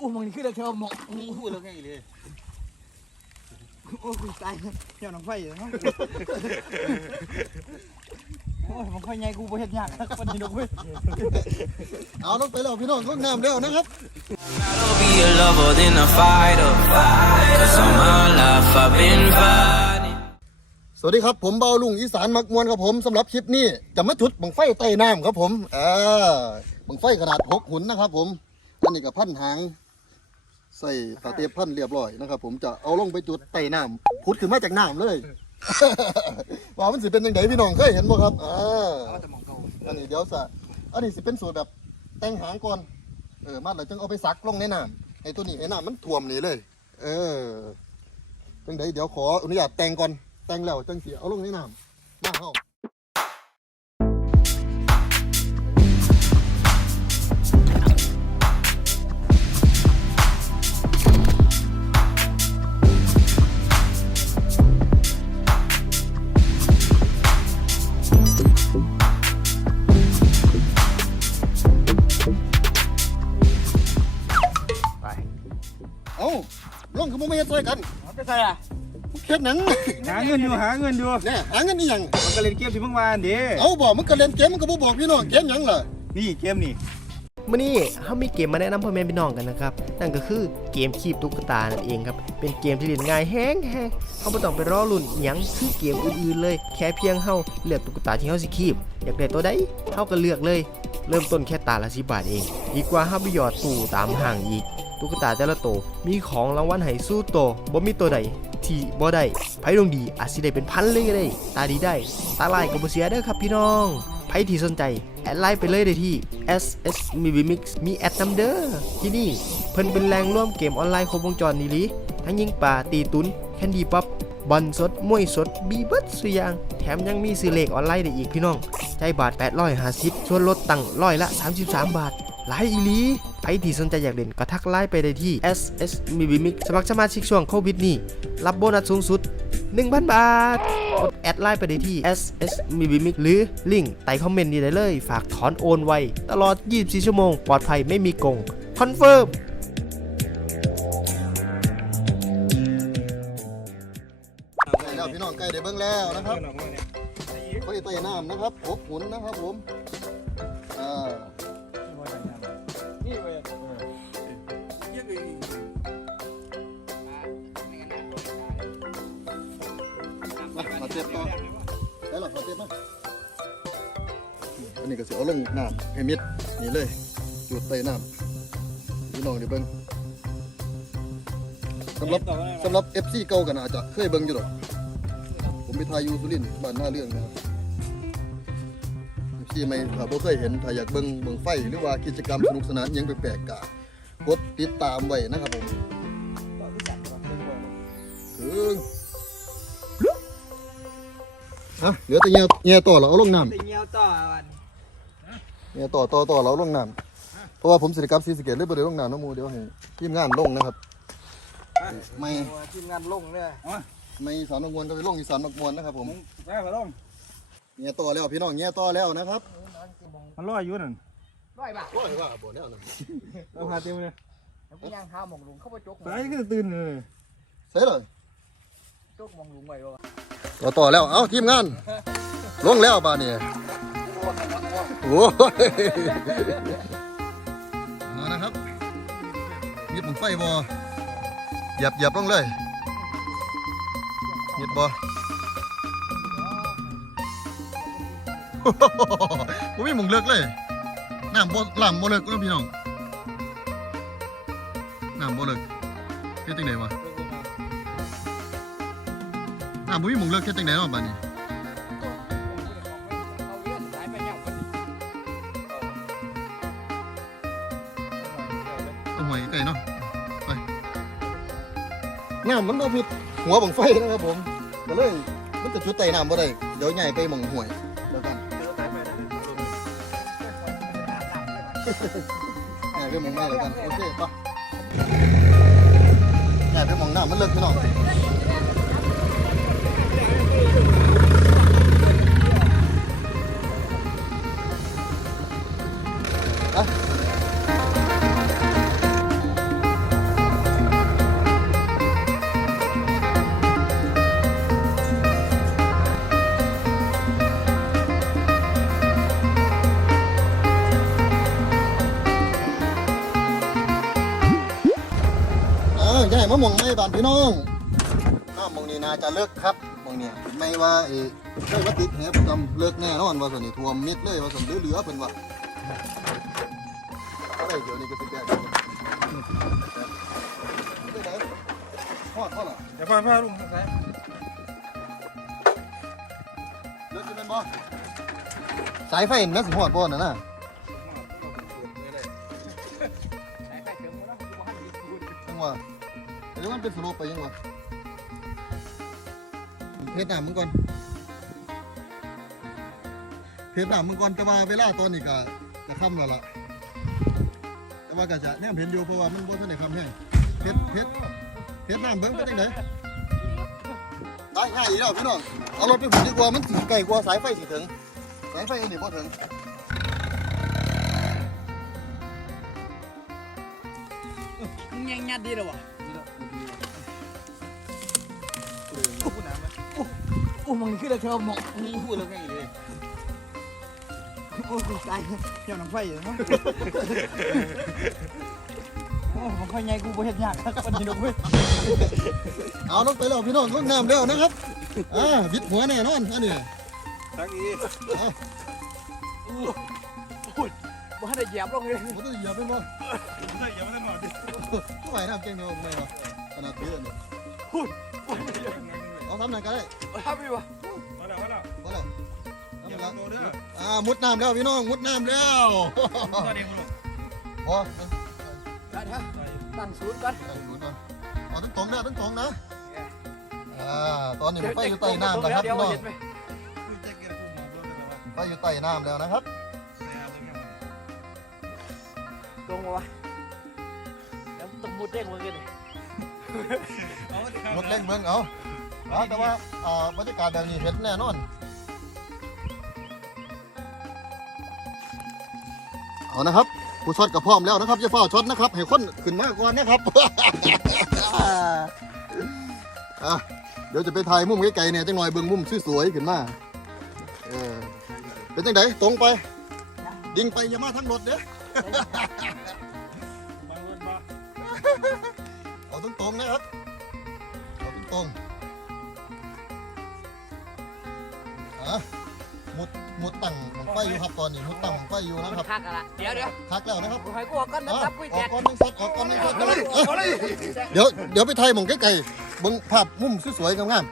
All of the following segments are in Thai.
อู้มองนี่คือเด็กเท่าหมอกอู้หูเลิกง่ายเลยโอ้กูตายเที่ยวน้องไฟอยู่นะโอ้ยมันค่อยใหญ่กูบ่เฮ็ดยากนักปานนี้ดอกเว้ยเอาลงไปแล้วพี่น้องลงน้ำแล้วนะครับ I'll be a lover than a fighter. Cause all my life I've been fighting. สวัสดีครับผมเบาลุงอีสานมักมวนครับผมสำหรับคลิปนี้จะมาจุดบังไฟใต้น้ำครับผมเออบังไฟขนาดหกหุ่นนะครับผมอันนี้กับพันหาง ใส่ตาเตียบพันเรียบร้อยนะครับ ผมจะเอาลงไปจุดใต้น้ำพุดขึ้นมาจากน้ำเลยว่ามันสิเป็นยังไงพี่น้องเคยเห็นบ่ครับอ่าเอาแต่หมองเก่าอันนี้เดี๋ยวสะอันนี้สิเป็นสูตรแบบแต่งหางก่อนเออมาแล้วจึงเอาไปซักลงในน้ำไอ้ตัวนี้ไอ้น้ำมันท่วมนี่เลย เออจังไดเดี๋ยวขออนุญาตแต่งก่อนแต่งแล้วจังสิเอาลงในน้ำมาเฮาเอา อาไปใส่อะเฮ็ดหนังหาเงินอยู่หาเงินอยู่เนี่ยหาเงินอีหยังมันก็เล่นเกมที่เพิ่งวานเด้เอาบอกมันก็เล่นเกมมันก็บ่บอกพี่น้องเกมหยังล่ะนี่เกมนี่ มื่อนี้เขามีเกมมาแนะนำพ่อแม่พี่น้องกันนะครับ นั่นก็คือเกมคีบตุ๊กตานั่นเองครับ เป็นเกมที่เล่นง่ายแห้งแห้งเขาไม่ต้องไปรอลุ่นหยังคือเกมอื่นๆเลย แค่เพียงเฮาเลือกตุ๊กตาที่เฮาสิคีบ อยากได้ตัวใดเฮาก็เลือกเลย เริ่มต้นแค่ตาละสิบาทเอง ดีกว่าเฮาไปหยอดตู้ตามห้างอีก ตุ๊กตาแต่ละตัวมีของรางวัลให้สู้โตบ่มีตัวใดที่บ่ได้ไผดวงดีอาจสิได้เป็นพันเลยก็ได้ ตาดีได้ ตาลายก็บ่เสียเด้อครับพี่น้อง ไพ่ที่สนใจ แอดไลน์ไปเลยได้ที่ SS m i Mix มีแอดนำเด้อที่นี่ เพิ่นเป็นแรงร่วมเกมออนไลน์ครบวงจรนี่ลิทั้งยิงป่าตีตุนแคนดี้ป๊อปบอลสดมวยสด บีเบิดสุยาง แถมยังมีซื้อเลขออนไลน์ได้อีกพี่น้อง ใจบาท 850ส่วนลดตั้งร้อยละ 33 บาท หลายอีหลีใครที่สนใจอยากเล่นก็ทักไลน์ไปได้ที่ SS m i b Mix สมัครสมาชิกช่วงโควิดนี้ รับโบนัสสูงสุด 1,000 บาทกดแอดไลน์ไปได้ที่ SS m i b i m i c หรือลิงก์ใต้คอมเมนต์นี้ได้เลย ฝากถอนโอนไว ตลอด 24 ชั่วโมง ปลอดภัยไม่มีโกงคอนเฟิร์มใกล้แล้วพี่น้องใกล้ได้เบิ่งแล้วนะครับไฟใต้น้ำนะครับหกหุ่นนะครับผม เจ็บต่อได้หรอขอเจ็บมาอันนี้ก็สิเอาลงน้ำให้มิดนี่เลยจุดใต้น้ำพี่น้องเดี๋ยวเบิ่งสำหรับสำหรับ FC เก่ากันอาจจะเคยเบิ่งอยู่ดอกผมไปถ่ายยูสุรินบ้านหน้าเรื่องนะครับ FC ใหม่บ่เคยเห็นถ้าอยากเบิ่งเบิ่งไฟหรือว่ากิจกรรมสนุกสนานยังแปลกๆก็กดติดตามไว้นะครับผมถึง ฮะเหลือแต่เงี้ยเงี้ยต่อแล้วเอาลงน้ำติเงี้ยวต่อวันเนี่ยต่อต่อต่อเราลงน้ำเพราะว่าผมสิริกรรมศรีสะเกตเลยบ่ได้ลงน้ำน้ำมูเดี๋ยวให้ทีมงานลงนะครับ ไม่ ตัวทีมงานลงเลยไม่อีสานมักมวนก็ไปลงอีสานมักมวนนะครับผมแม่มาลงเนี่ยต่อแล้วพี่น้องเนี่ยต่อแล้วนะครับมันรออยู่นั่นร้อยบาทโอ้ยว่าบ่แล้วนะเราพาเต็มเลยแล้วกูย่างเท้าหมองลุงเข้าไปจกหมสายก็ตื่นเลยเสร็จเลยจกหมองลุงไว้วะ ต่อต่อแล้ว เอ้าทีมงาน ลงแล้วบ้านนี่โอ้ยมานะครับมีดผมไฟบ่เหยียบหยียบลงเลยมีดบ่ผมมีหมุงเลิกเลยน้ำบ่ลำบ่เลิกนะพี่น้องน้ำบ่เลิกเฮ็ดจังไดวะ น้ำบ่มีหมุงเลิกเฮ็ดจังไดวะบัดนี้เอาหวยไก่เนาะไปน้ำมันบ่ผิดหัวบังไฟนะครับผมก็เลยมันจะจุดไต่น้ำบ่ได้เดี๋ยวใหญ่ไปหมองหวยแล้วกันใหญ่ไปหมองหน้าเลยกันโอเคปะใหญ่ไปหมองหน้ามันเลิกพี่น้อง มะม่วงไม่บานพี่น้องน้ำมองนี้นาจะเลิกครับมองเนี่ยไม่ว่าเออไม่ว่าติดแหประจำเลิกแน่นอนว่าสันนี่ท่วมมิดเลยว่าสันเหลือๆเป็นว่าอะไรเดี๋ยวนี้ก็สิแก่ได้ไหนทอดเท่าไหร่เดี๋ยวพาพาลุงใส่เลิกจะเป็นบ่สายไฟแม่สิหอดบ่น่ะนะ มันเป็นสโลปไปยังวะเพชรหนามึงก่อนเพชรหนามึงก่อนแต่ว่าเวลาตอนนี้ก็จะค่ำแล้วล่ะ แต่ว่าก็จะแนมเห็นอยู่เพราะว่ามันบ่ทันได้ค่ำแห้งเพชรเพชรเพชรหน้าเบิ่งเป็นจังไดตายง่ายอีกแล้วพี่น้องเอารถไปผูกดีกว่ามันสิไกลกว่าสายไฟสิถึงสายไฟอันนี้บ่ถึงยังงัดดีเลยวะ อ้มึงคือเราชอบมองนี่พูดแล้วแค่นี้เลยโอ้กูตายเจ้าหนังไฟอยู่มั้งโอ้ของไฟไงกูบ่เห็นยากครับวันนี้ดอกเว้ยเอาลงไปแล้วพี่น้องลงน้ำแล้วนะครับอ่าวิดหัวแน่นอนอันนี้ทักอีบ่ให้ได้เหยียบลงเลยผมต้องเหยียบไปบ่ใส่อย่ามาได้หน่อยดิก็ไหวน้ำเก่งเดียวไม่หรอขนาดนี้เลย เอาทำหนังกันได้ทำดีวะมาแล้วมาแล้วพอแล้วอย่าทำมาแล้วโตเด้ออ่ามุดน้ำแล้วพี่น้องมุดน้ำแล้วตัวเด็กลูกพอได้ฮะตั้งศูนย์กันตั้งศูนย์ก่อนเอาตั้งตรงนะตั้งตรงนะอ่าตอนนี้ไฟอยู่ใต้น้ำนะครับเดี๋ยพี่วน้องเห็นไหมคือแจ็คเก็ตกูมองด้วยแต่ว่าไฟอยู่ใต้น้ำแล้วนะครับตรงวะแล้วต้องมุดเด้งมากันดิมุดเล่งเมืองเอา อ่าแต่ว่าอ่าบรรยากาศแบบนี้เห็นแน่นอนเอานะครับผู้ช็อตกับพร้อมแล้วนะครับจะเฝ้าช็อตนะครับให้คนขึ้นมาก่อนนะครับอะเดี๋ยวจะไปถ่ายมุมไกลๆเนี่ยจังหน่อยเบิ่งมุมสวยๆขึ้นมาเออเป็นจังไดตรงไป ดิ่งไปอย่ามาทั้งรถเด้อ บางรุ่นปะเอาตรงๆนะครับ เอาตรงๆ อะมุดมุดตั้งของไฟอยู่ครับตอนนี้มุดตั้งของไฟอยู่นะครับคักอะละเดี๋ยวเดี๋ยวทักแล้วนะครับกูให้กูออกกันนะอะครับกูอแจอกกก่อนหนึงช็อตออกก่อนหนึงช็อตนะครับอะเดี๋ยวเดี๋ยวไปถ่ายหมองใกล้ๆเบิ่งภาพมุมสวยๆงาม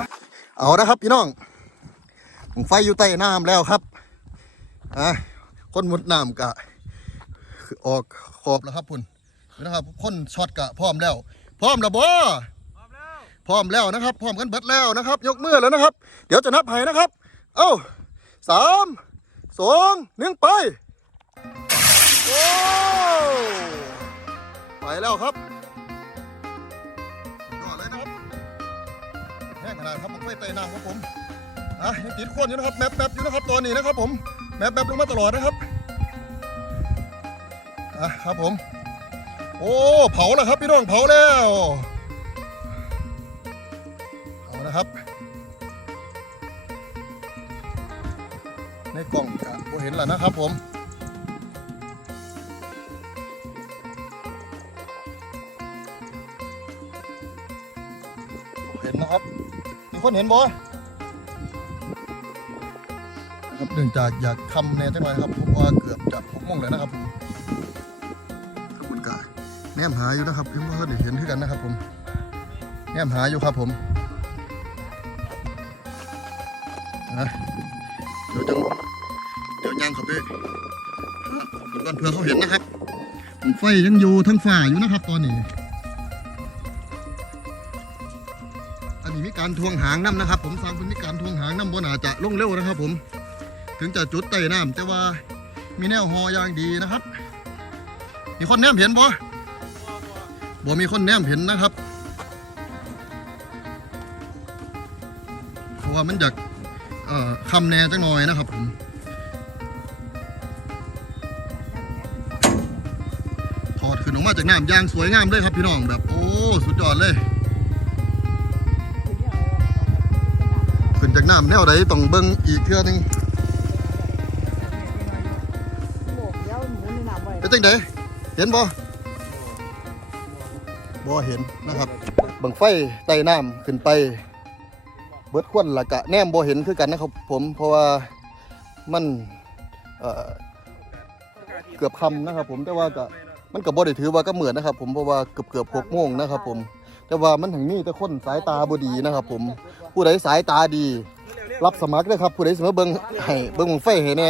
ๆเอานะครับพี่น้องผมไฟอยู่ใต้น้ำแล้วครับอะคนมุดน้ำกะออกขอบแล้วครับคุณนะครับ คนช็อตกะพร้อมแล้ว พร้อมแล้วบ่ พร้อมแล้วนะครับ พร้อมกันเบิดแล้วนะครับ ยกมือแล้วนะครับ เดี๋ยวจะนับให้นะครับ เอ้าสามสองหนึ่งไปโอ้ไปแล้วครับยอดเลยนะครับแห้งขนาดครับผมไม่เตะน้ำครับผมอะยังติดโคนอยู่นะครับแมปแมปอยู่นะครับตอนนี้นะครับผมแมปแมปลงมาตลอดนะครับอะครับผม โอ้เผาแล้วครับพี่น้องเผาแล้ว บ่เห็นแล้วนะครับผมเห็นนะครับ มีคนเห็นบ่ครับเนื่องจากอยากคำแน่จังหน่อยครับผมว่าเกือบจะหกโมงแล้วนะครับผมขอบคุณกายแนมหาอยู่นะครับยังไม่เคยได้เห็นที่กันนะครับผมแนมหาอยู่ครับผมนะเดี๋ยวจัง ยวย่างเขาไปเดี๋ยวก่อนเพื่อเขาเห็นนะครับผมไฟยังอยู่ทั้งฝ่าอยู่นะครับตอนนี้ อันนี้มีการทวงหางน้ำนะครับ ผมสร้างเป็นมีการทวงหางน้ำบนอาจจะลงเร็วนะครับ ผม ถึงจะจุดไต่น้ำแต่ว่ามีแนวหออย่างดีนะครับ มีคนแนมเห็นบ่บ่มีคนแนมเห็นนะครับเพราะว่ามันอยากคำแน่จังหน่อยนะครับผม ถอดขึ้นออกมาจากน้ำอย่างสวยงามเลยครับพี่น้องแบบโอ้สุดยอดเลยขึ้นจากน้ำแนวใดต้องเบิ่งอีกเทื่อนึงเป็นจังไดเห็นบ่บ่เห็นนะครับบังไฟไต่น้ำขึ้นไป เบิดควนละกะแนมบ่เห็นคือกันนะครับผมเพราะว่ามันเอ่อเกือบคำนะครับผมแต่ว่าก็ มันก็บ่ได้ถือว่าก็เหมือนนะครับ ผมเพราะว่าเกือบเกือบหกโมงนะครับ ผม แต่ว่ามันถึงนี่แต่คนสายตาบดีนะครับ ผมผู้ใดสายตาดี รับสมัครนะครับ ผู้ใดสมาเบิ่งให้เบิ่งบั้งไฟให้แน่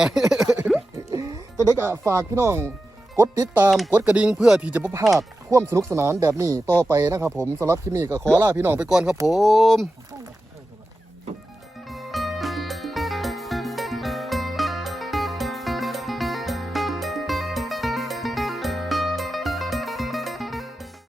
จะได้ก็ฝากพี่น้องกดติดตามกดกระดิ่งเพื่อที่จะบ่พลาดความสนุกสนานแบบนี้ต่อไปนะครับ ผมสำหรับคลิปนี้ก็ขอลาพี่น้องไปก่อนครับผม